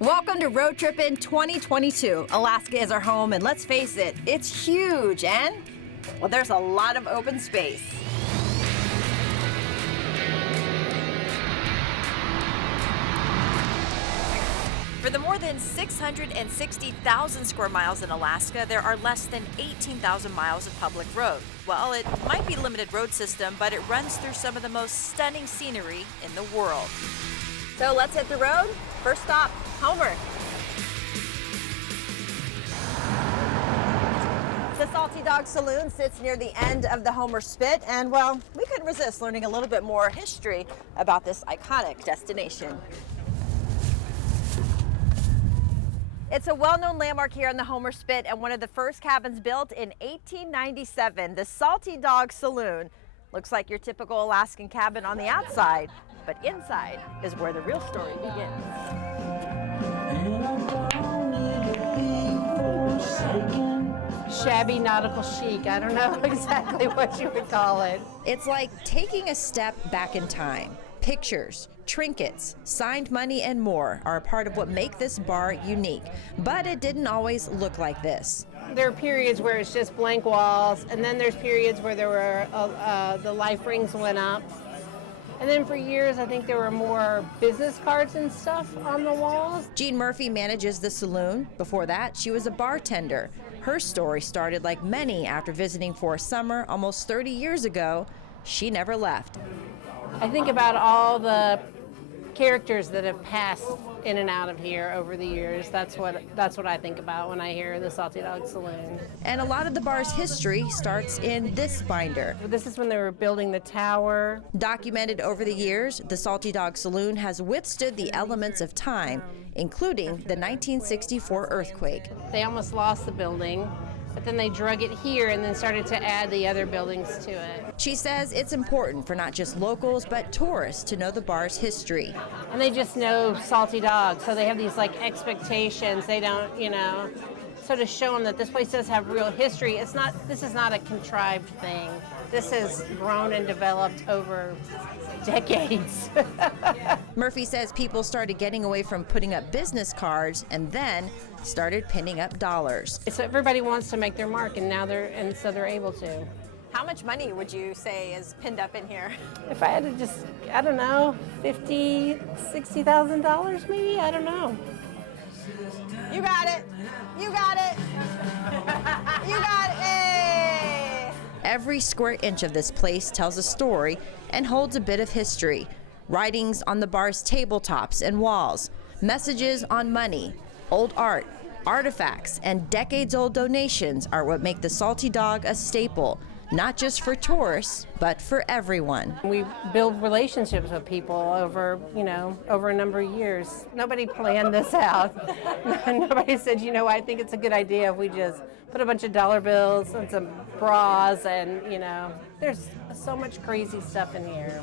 Welcome to Road Trippin 2022. Alaska is our home, and let's face it, it's huge, and, well, there's a lot of open space. For the more than 660,000 square miles in Alaska, there are less than 18,000 miles of public road. Well, it might be a limited road system, but it runs through some of the most stunning scenery in the world. So let's hit the road. First stop, Homer. The Salty Dog Saloon sits near the end of the Homer Spit, and well, we couldn't resist learning a little bit more history about this iconic destination. It's a well-known landmark here on the Homer Spit and one of the first cabins built in 1897. The Salty Dog Saloon looks like your typical Alaskan cabin on the outside, but inside is where the real story begins. Shabby nautical chic. I don't know exactly what you would call it. It's like taking a step back in time. Pictures, trinkets, signed money, and more are a part of what make this bar unique. But it didn't always look like this. There are periods where it's just blank walls, and then there's periods where there were the life rings went up. And then for years, I think there were more business cards and stuff on the walls. Jean Murphy manages the saloon. Before that, she was a bartender. Her story started like many after visiting for a summer almost 30 years ago. She never left. I think about all the characters that have passed in and out of here over the years. That's what I think about when I hear the Salty Dog Saloon. And a lot of the bar's history starts in this binder. This is when they were building the tower. Documented over the years, the Salty Dog Saloon has withstood the elements of time, including the 1964 earthquake. They almost lost the building, but then they drug it here and then started to add the other buildings to it. She says it's important for not just locals, but tourists to know the bar's history. And they just know Salty Dog, so they have these like expectations. They don't, so to show them that this place does have real history, this is not a contrived thing. This has grown and developed over decades. Murphy says people started getting away from putting up business cards and then started pinning up dollars. So everybody wants to make their mark, and so they're able to. How much money would you say is pinned up in here? If I had to just, I don't know, $50,000, $60,000 maybe? I don't know. You got it. You got it. You got it. Hey. Every square inch of this place tells a story and holds a bit of history. Writings on the bar's tabletops and walls, messages on money, old art, artifacts, and decades-old donations are what make the Salty Dog a staple, not just for tourists, but for everyone. We build relationships with people over a number of years. Nobody planned this out. Nobody said, I think it's a good idea if we just put a bunch of dollar bills and some bras and, there's so much crazy stuff in here.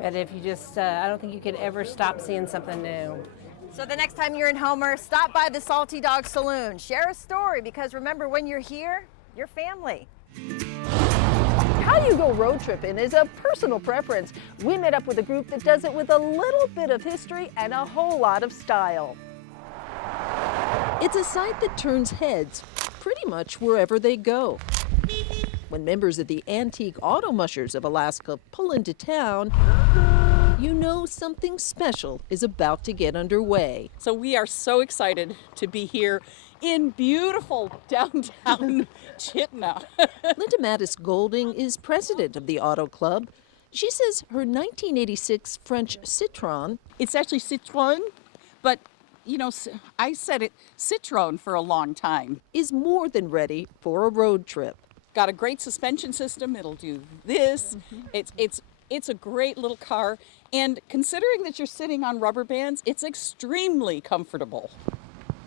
But if you just, I don't think you could ever stop seeing something new. So the next time you're in Homer, stop by the Salty Dog Saloon. Share a story, because remember, when you're here, you're family. How you go road tripping is a personal preference. We met up with a group that does it with a little bit of history and a whole lot of style. It's a sight that turns heads pretty much wherever they go. When members of the antique auto mushers of Alaska pull into town, you know something special is about to get underway. So we are so excited to be here in beautiful downtown Chitina. Linda Mattis Golding is president of the Auto Club. She says her 1986 French Citroën, It's actually Citroën, but I said it Citroën for a long time. is more than ready for a road trip. Got a great suspension system. It'll do this. It's a great little car. And considering that you're sitting on rubber bands, it's extremely comfortable.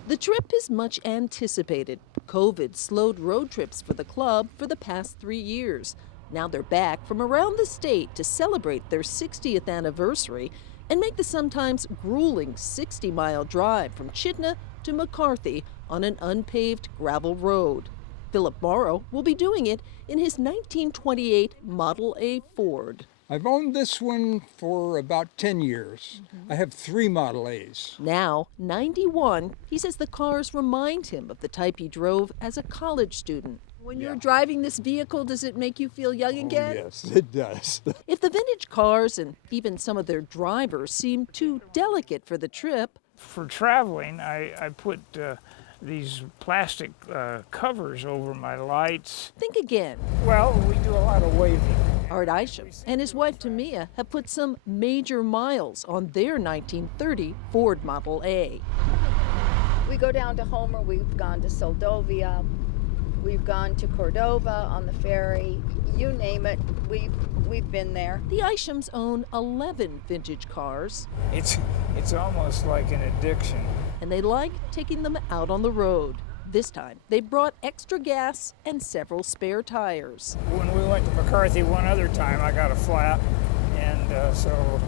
The trip is much anticipated. COVID slowed road trips for the club for the past 3 years. Now they're back from around the state to celebrate their 60th anniversary and make the sometimes grueling 60-mile drive from Chitina to McCarthy on an unpaved gravel road. Philip Morrow will be doing it in his 1928 Model A Ford. I've owned this one for about 10 years. I have 3 Model A's. Now, 91, he says the cars remind him of the type he drove as a college student. When you're driving this vehicle, does it make you feel young again? Yes, it does. If the vintage cars and even some of their drivers seem too delicate for the trip, For traveling, I put these plastic covers over my lights. think again. Well, we do a lot of waving. Art Isham and his wife Tamia have put some major miles on their 1930 Ford Model A. We go down to Homer, we've gone to Soldovia, we've gone to Cordova on the ferry, you name it, we've been there. The Ishams own 11 vintage cars, It's almost like an addiction. and they like taking them out on the road. This time, they brought extra gas and several spare tires. When we went to McCarthy one other time, I got a flat, and so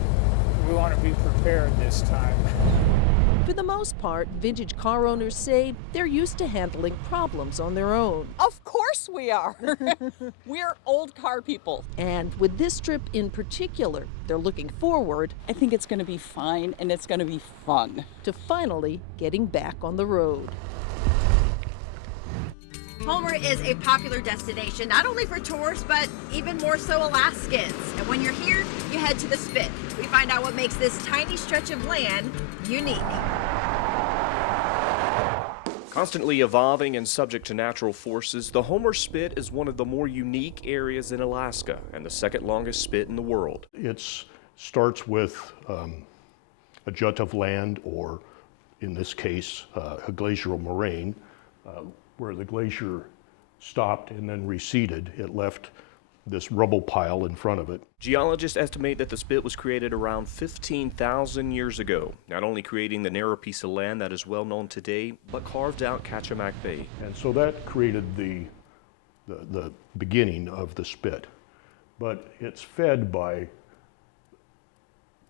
we want to be prepared this time. For the most part, vintage car owners say they're used to handling problems on their own. Of course we are. We're old car people. And with this trip in particular, they're looking forward I think it's going to be fine and it's going to be fun. to finally getting back on the road. Homer is a popular destination, not only for tourists, but even more so Alaskans. And when you're here, you head to the Spit. We find out what makes this tiny stretch of land unique. Constantly evolving and subject to natural forces, the Homer Spit is one of the more unique areas in Alaska and the second longest spit in the world. It starts with a jut of land, or in this case, a glacial moraine, where the glacier stopped and then receded. It left this rubble pile in front of it. Geologists estimate that the spit was created around 15,000 years ago, not only creating the narrow piece of land that is well known today, but carved out Kachemak Bay. And so that created the beginning of the spit. But it's fed by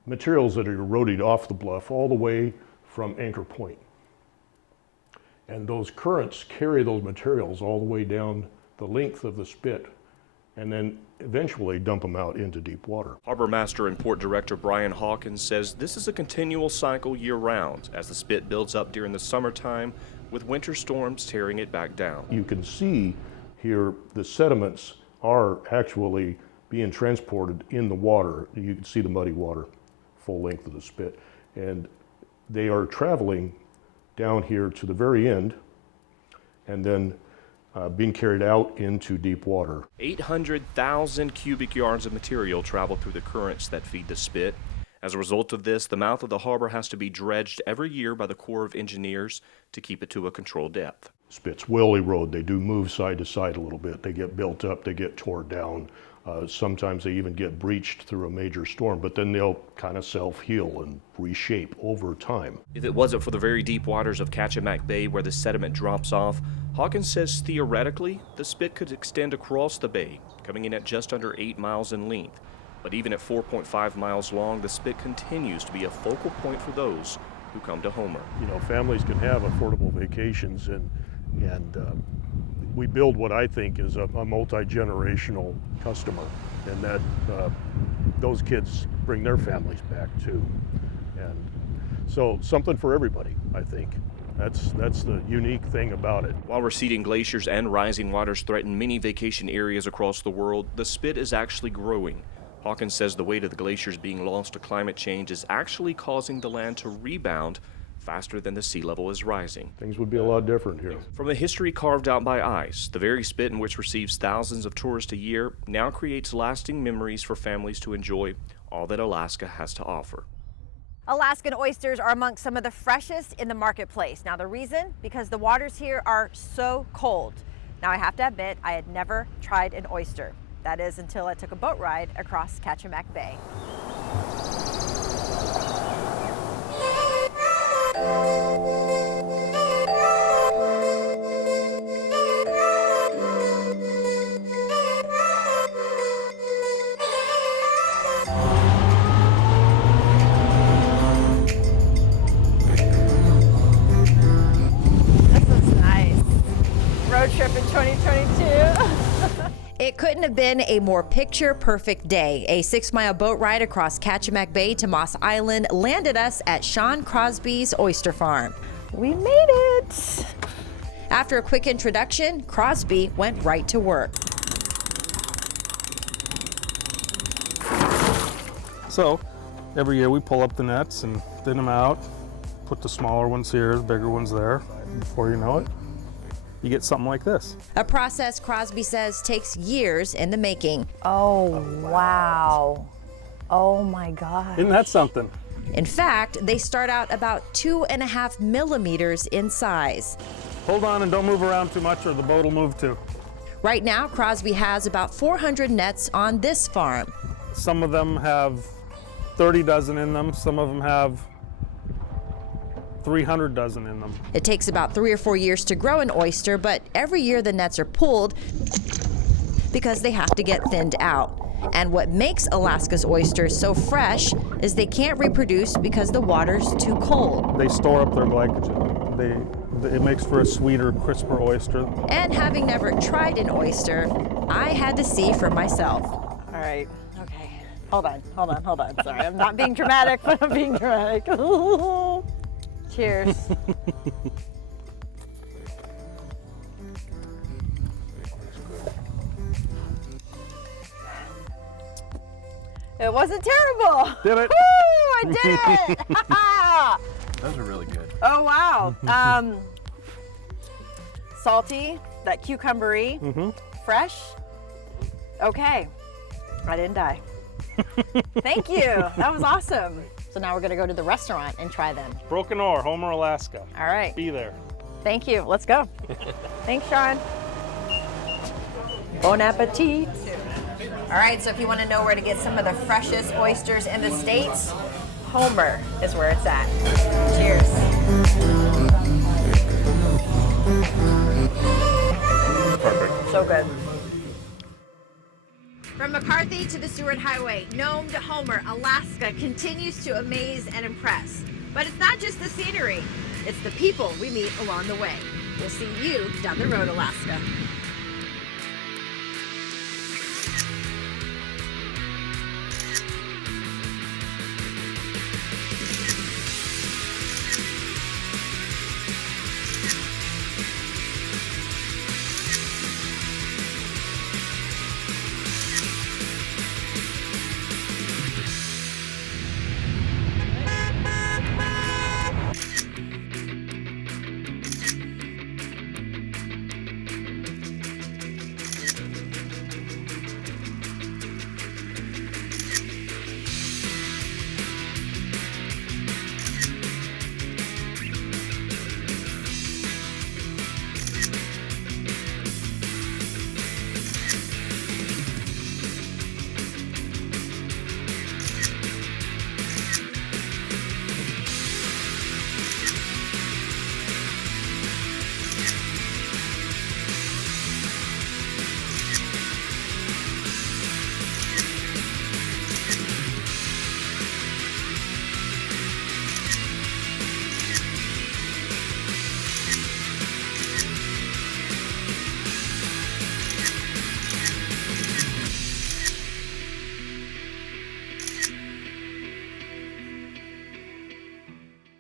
materials that are eroded off the bluff all the way from Anchor Point. And those currents carry those materials all the way down the length of the spit and then eventually dump them out into deep water. Harbor Master and Port Director Brian Hawkins says this is a continual cycle year-round as the spit builds up during the summertime with winter storms tearing it back down. You can see here the sediments are actually being transported in the water. You can see the muddy water full length of the spit, and they are traveling down here to the very end and then being carried out into deep water. 800,000 cubic yards of material travel through the currents that feed the spit. As a result of this, the mouth of the harbor has to be dredged every year by the Corps of Engineers to keep it to a controlled depth. Spits will erode. They do move side to side a little bit. They get built up, they get tore down. Sometimes they even get breached through a major storm, but then they'll kind of self-heal and reshape over time. If it wasn't for the very deep waters of Kachemak Bay where the sediment drops off, Hawkins says theoretically the spit could extend across the bay, coming in at just under 8 miles in length. But even at 4.5 miles long, the spit continues to be a focal point for those who come to Homer. You know, families can have affordable vacations, and we build what I think is a multi-generational customer, and that those kids bring their families back too. And so something for everybody, I think. That's the unique thing about it. While receding glaciers and rising waters threaten many vacation areas across the world, the spit is actually growing. Hawkins says the weight of the glaciers being lost to climate change is actually causing the land to rebound faster than the sea level is rising. Things would be a lot different here. From a history carved out by ice, the very spit in which receives thousands of tourists a year now creates lasting memories for families to enjoy all that Alaska has to offer. Alaskan oysters are amongst some of the freshest in the marketplace. Now the reason? Because the waters here are so cold. Now I have to admit, I had never tried an oyster. That is until I took a boat ride across Kachemak Bay. This is nice. Road Trippin 2022. It couldn't have been a more picture-perfect day. A 6-mile boat ride across Kachemak Bay to Moss Island landed us at Sean Crosby's oyster farm. We made it. After a quick introduction, Crosby went right to work. So every year we pull up the nets and thin them out, put the smaller ones here, the bigger ones there. Before you know it, you get something like this. A process Crosby says takes years in the making. Oh, wow. Oh my God. Isn't that something? In fact, they start out about 2.5 millimeters in size. Hold on and don't move around too much or the boat will move too. Right now, Crosby has about 400 nets on this farm. Some of them have 30 dozen in them, some of them have 300 dozen in them. It takes about 3 or 4 years to grow an oyster, but every year the nets are pulled because they have to get thinned out. And what makes Alaska's oysters so fresh is they can't reproduce because the water's too cold. They store up their glycogen. It makes for a sweeter, crisper oyster. And having never tried an oyster, I had to see for myself. All right. Okay. Hold on. Sorry, I'm not being dramatic, but I'm being dramatic. Cheers. It wasn't terrible. Did it? Woo, I did it. Those are really good. Oh, wow. Salty, that cucumbery, fresh. Okay, I didn't die. Thank you, that was awesome. So now we're gonna go to the restaurant and try them. Broken Oar, Homer, Alaska. All right. Be there. Thank you, let's go. Thanks, Sean. Bon appetit. All right, so if you want to know where to get some of the freshest oysters in the States, Homer is where it's at. Cheers. Perfect. So good. From McCarthy to the Seward Highway, Nome to Homer, Alaska continues to amaze and impress. But it's not just the scenery, it's the people we meet along the way. We'll see you down the road, Alaska.